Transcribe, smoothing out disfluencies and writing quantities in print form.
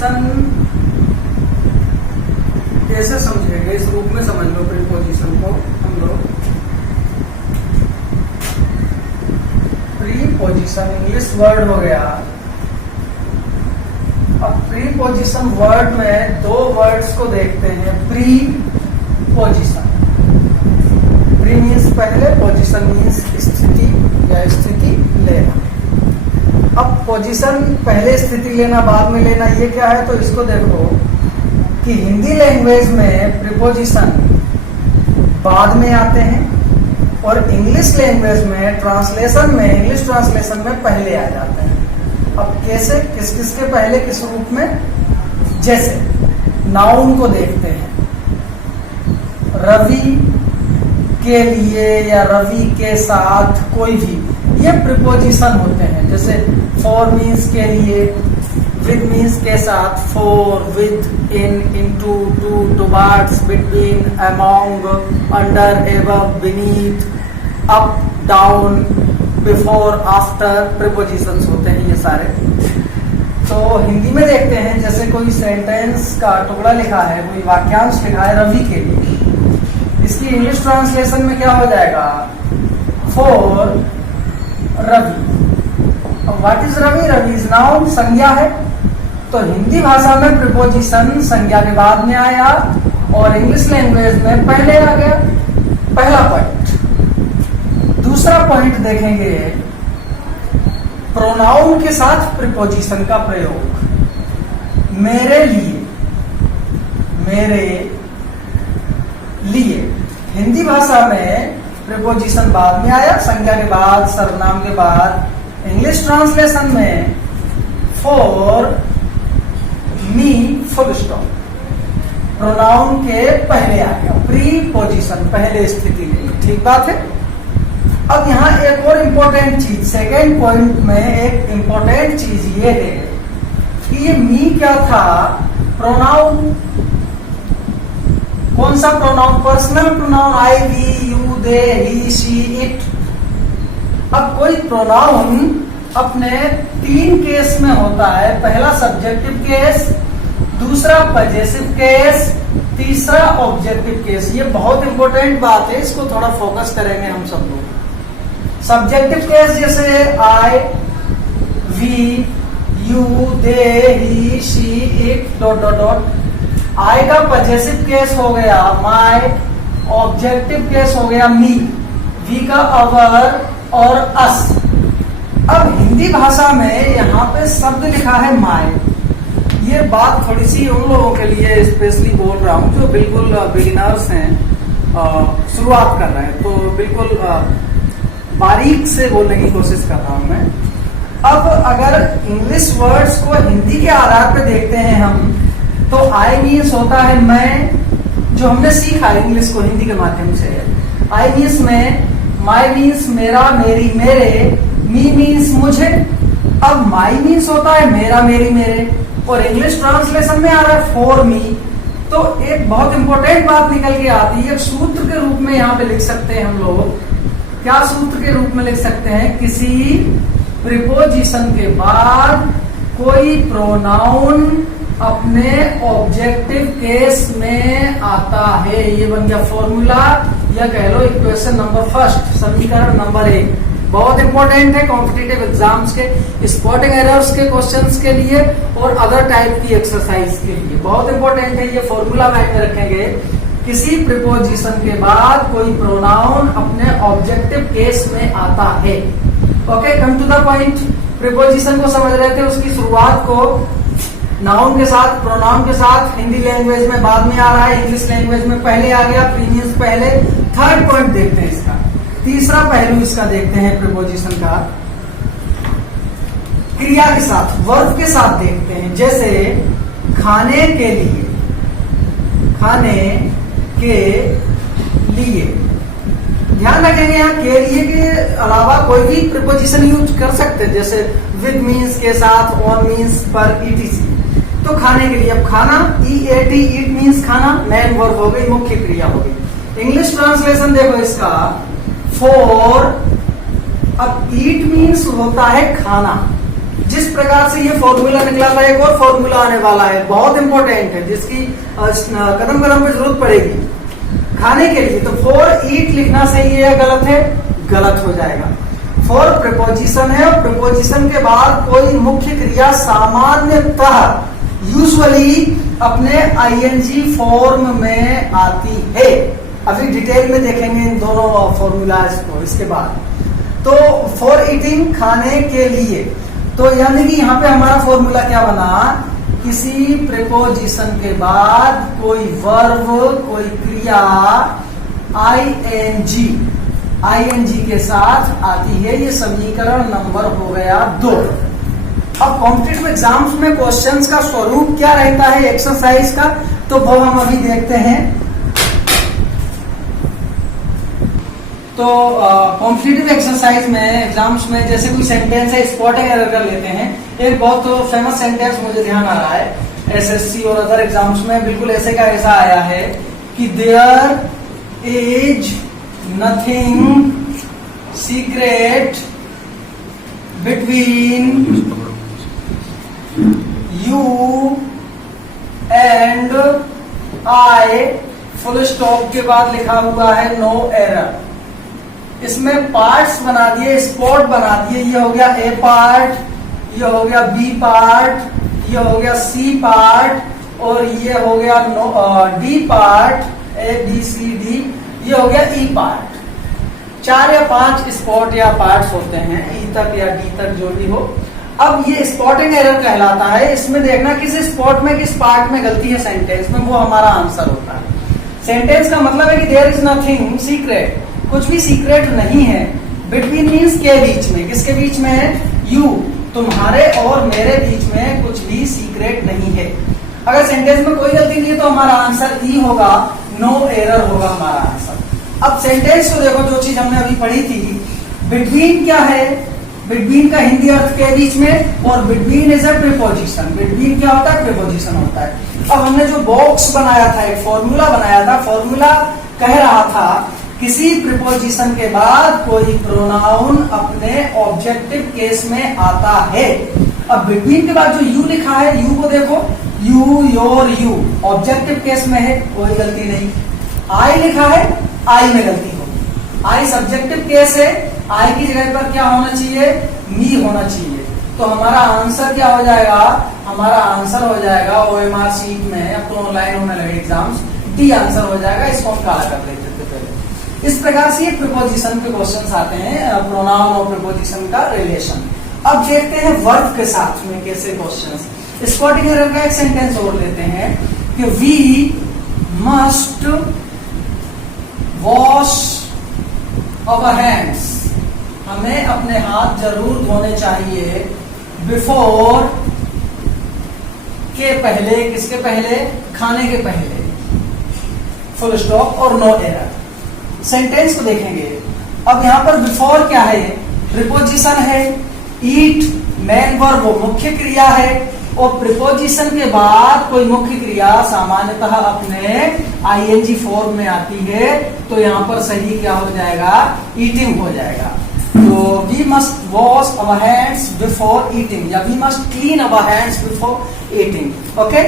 Preposition कैसे समझेंगे, इस रूप में समझ लो प्रीपोजिशन को हम लोग। प्रीपोजिशन इंग्लिश वर्ड हो गया। अब प्रीपोजिशन वर्ड में दो वर्ड्स को देखते हैं। प्रीपोजिशन, प्री मीन्स पहले, पोजिशन मीन्स स्थिति या स्थिति लेना। अब पोजीशन पहले, स्थिति लेना बाद में लेना, ये क्या है? तो इसको देखो कि हिंदी लैंग्वेज में प्रीपोजिशन बाद में आते हैं और इंग्लिश लैंग्वेज में ट्रांसलेशन में, इंग्लिश ट्रांसलेशन में पहले आ जाते हैं। अब कैसे, किस किस के पहले, किस रूप में? जैसे नाउन को देखते हैं, रवि के लिए या रवि के साथ कोई भी, ये प्रीपोजिशन होते हैं। जैसे फॉर मीन्स के लिए, विद मीन्स के साथ, for, with, in, into, to, towards, between, among, under, above, beneath, up, down, before, after, prepositions होते हैं ये सारे। तो हिंदी में देखते हैं, जैसे कोई सेंटेंस का टुकड़ा लिखा है, कोई वाक्यांश लिखा है रवि के लिए, इसकी इंग्लिश ट्रांसलेशन में क्या हो जाएगा? For Ravi. What is Ravi? Ravi is noun, संज्ञा है। तो हिंदी भाषा में प्रीपोजिशन संज्ञा के बाद में आया और इंग्लिश लैंग्वेज में पहले आ गया। पहला पॉइंट। दूसरा पॉइंट देखेंगे, प्रोनाउन के साथ प्रीपोजिशन का प्रयोग। मेरे लिए, मेरे लिए, हिंदी भाषा में प्रीपोजिशन बाद में आया, संज्ञा के बाद, सर्वनाम के बाद। इंग्लिश ट्रांसलेशन में for me, full stop, pronoun के पहले आ गया, प्रीपोजिशन, पहले स्थिति ले। ठीक बात है। अब यहाँ एक और इम्पोर्टेंट चीज, सेकेंड पॉइंट में एक इम्पोर्टेंट चीज ये है कि ये मी क्या था? प्रोनाउन। कौन सा pronoun? Personal pronoun, I, we, you, they, he, she, it. अब कोई प्रोनाउन अपने तीन केस में होता है। पहला सब्जेक्टिव केस, दूसरा पजेसिव केस, तीसरा ऑब्जेक्टिव केस। ये बहुत इंपॉर्टेंट बात है, इसको थोड़ा फोकस करेंगे हम सब लोग। सब्जेक्टिव केस जैसे I, we, you, they, he, she, it, dot dot dot. I का पजेसिव केस हो गया माय, ऑब्जेक्टिव केस हो गया मी, वी का अवर और अस। अब हिंदी भाषा में यहाँ पे शब्द लिखा है माय। ये बात थोड़ी सी उन लोगों के लिए स्पेशली बोल रहा हूँ जो बिल्कुल बिगिनर्स हैं, शुरुआत कर रहे हैं, तो बिल्कुल बारीक से बोलने की कोशिश कर रहा हूँ मैं। अब अगर इंग्लिश वर्ड्स को हिंदी के आधार पे देखते हैं हम, तो आई मीन्स होता है मैं, जो हमने सीखा है इंग्लिश को हिंदी के माध्यम से। आई मीन्स मैं, माई मीन्स मेरा, मेरी, मेरे, मी मीन्स मुझे। अब माई मीन्स होता है मेरा, मेरी, मेरे, और इंग्लिश ट्रांसलेशन में आ रहा है फॉर मी। तो एक बहुत इंपॉर्टेंट बात निकल के आती है, एक सूत्र के रूप में यहाँ पे लिख सकते हैं हम लोग। क्या सूत्र के रूप में लिख सकते हैं? किसी प्रीपोजिशन के बाद कोई प्रोनाउन अपने ऑब्जेक्टिव केस में आता है, ये बन गया फॉर्मूला, या कह लो इक्वेशन नंबर फर्स्ट, समीकरण नंबर 1। बहुत इंपॉर्टेंट है कॉम्पिटिटिव एग्जाम्स के, स्पॉटिंग एरर्स के क्वेश्चंस के लिए और अदर टाइप की एक्सरसाइज के लिए बहुत इंपॉर्टेंट है। ये फॉर्मूला माइंड में रखेंगे, किसी प्रीपोजिशन के बाद कोई प्रोनाउन अपने ऑब्जेक्टिव केस में आता है। Okay, come to the point. Preposition को समझ रहे थे, उसकी शुरुआत को नाउन के साथ, प्रोनाउन के साथ, हिंदी लैंग्वेज में बाद में आ रहा है, इंग्लिश लैंग्वेज में पहले आ गया, प्रीमियस पहले। थर्ड पॉइंट देखते हैं इसका, तीसरा पहलू इसका देखते हैं प्रीपोजिशन का, क्रिया के साथ, वर्ब के साथ देखते हैं। जैसे खाने के लिए, खाने के लिए, ध्यान रखेंगे यहाँ के लिए के अलावा कोई भी प्रीपोजिशन यूज कर सकते हैं, जैसे विद मीन्स के साथ, ऑन मीन्स, पर, ईटीसी। तो खाने के लिए, अब खाना, ईएटी, ईट मीन्स खाना, मेन वर्ब हो गई, मुख्य क्रिया हो गई। इंग्लिश ट्रांसलेशन देखो इसका, फॉर, अब ईट मीन्स होता है खाना, जिस प्रकार से ये फॉर्मूला निकला था, एक और फॉर्मूला आने वाला है, बहुत इंपॉर्टेंट है, जिसकी कदम कदम पे जरूरत पड़ेगी खाने के लिए। तो फॉर ईट लिखना सही है या गलत है? गलत हो जाएगा। फॉर प्रीपोजिशन है, और प्रीपोजिशन के बाद कोई मुख्य क्रिया सामान्यतः यूजुअली अपने आईएनजी फॉर्म में आती है। अभी डिटेल में देखेंगे इन दोनों फॉर्मूलाज को इसके बाद। तो फॉर ईटिंग खाने के लिए, तो यानी कि यहाँ पे हमारा फॉर्मूला क्या बना, किसी प्रीपोजिशन के बाद कोई वर्ब, कोई क्रिया आईएनजी के साथ आती है। ये समीकरण नंबर हो गया 2। अब कॉम्पिटिटिव एग्जाम्स में क्वेश्चंस का स्वरूप क्या रहता है एक्सरसाइज का, तो वो हम अभी देखते हैं। तो कॉम्पिटिटिव एक्सरसाइज में एग्जाम्स में जैसे कोई सेंटेंस है, स्पॉटिंग एरर कर लेते हैं। एक बहुत फेमस सेंटेंस मुझे ध्यान आ रहा है, एसएससी और अदर एग्जाम्स में बिल्कुल ऐसे का ऐसा आया है कि there is nothing secret between you and I, full stop के बाद लिखा हुआ है नो एरर। इसमें पार्ट्स बना दिए, स्पॉट बना दिए। ये हो गया ए पार्ट, ये हो गया बी पार्ट, ये हो गया सी पार्ट, और ये हो गया D part, A B C D, ये हो गया ई पार्ट। 4 या 5 स्पॉट या पार्ट्स होते हैं, ई तक या डी तक जो भी हो। अब ये स्पॉटिंग एरर कहलाता है। इसमें देखना किस स्पॉट में, किस पार्ट में गलती है सेंटेंस में, वो हमारा आंसर होता है। सेंटेंस का मतलब है कि देयर इज नथिंग सीक्रेट, कुछ भी सीक्रेट नहीं है। बिटवीन मीन्स के बीच में, किसके बीच में है? यू, तुम्हारे और मेरे बीच में कुछ भी सीक्रेट नहीं है। अगर सेंटेंस में कोई गलती नहीं है तो हमारा आंसर ई होगा, नो एरर होगा हमारा आंसर। अब सेंटेंस को देखो, जो चीज हमने अभी पढ़ी थी, बिटवीन क्या है? बिटवीन का हिंदी अर्थ के बीच में, और between is a preposition. Between क्या होता है? प्रीपोजिशन होता है। अब हमने जो बॉक्स बनाया था, एक फॉर्मूला बनाया था, फॉर्मूला कह रहा था किसी प्रीपोजिशन के बाद कोई प्रोनाउन अपने ऑब्जेक्टिव केस में आता है। अब बिटवीन के बाद जो यू लिखा है, यू को देखो, you, your, you objective case में है, कोई गलती नहीं। आई लिखा है, आई में गलती होगी। आई सब्जेक्टिव केस है, आई की जगह पर क्या होना चाहिए? मी होना चाहिए। तो हमारा आंसर क्या हो जाएगा? हमारा आंसर हो जाएगा ओएमआर शीट में, अब तो ऑनलाइन होने लगे एग्जाम्स, डी आंसर हो जाएगा। इसको हम काला कर देते थे पहले। इस प्रकार से प्रीपोजिशन के क्वेश्चंस आते हैं, प्रोनाउन और प्रीपोजिशन का रिलेशन। अब देखते हैं वर्ब के साथ में कैसे क्वेश्चंस। स्पॉटिंग एरर का एक सेंटेंस और लेते हैं कि we must wash our hands, हमें अपने हाथ जरूर धोने चाहिए। बिफोर के पहले, किसके पहले? खाने के पहले, फुल स्टॉप और नो एरर। सेंटेंस को देखेंगे। अब यहां पर बिफोर क्या है? प्रीपोजिशन है। ईट मेन वर्ब, वो मुख्य क्रिया है, और प्रीपोजिशन के बाद कोई मुख्य क्रिया सामान्यतः अपने आईएनजी फॉर्म में आती है। तो यहां पर सही क्या हो जाएगा? ईटिंग हो जाएगा। तो we must wash our hands before eating, या we must clean our hands before eating. Okay.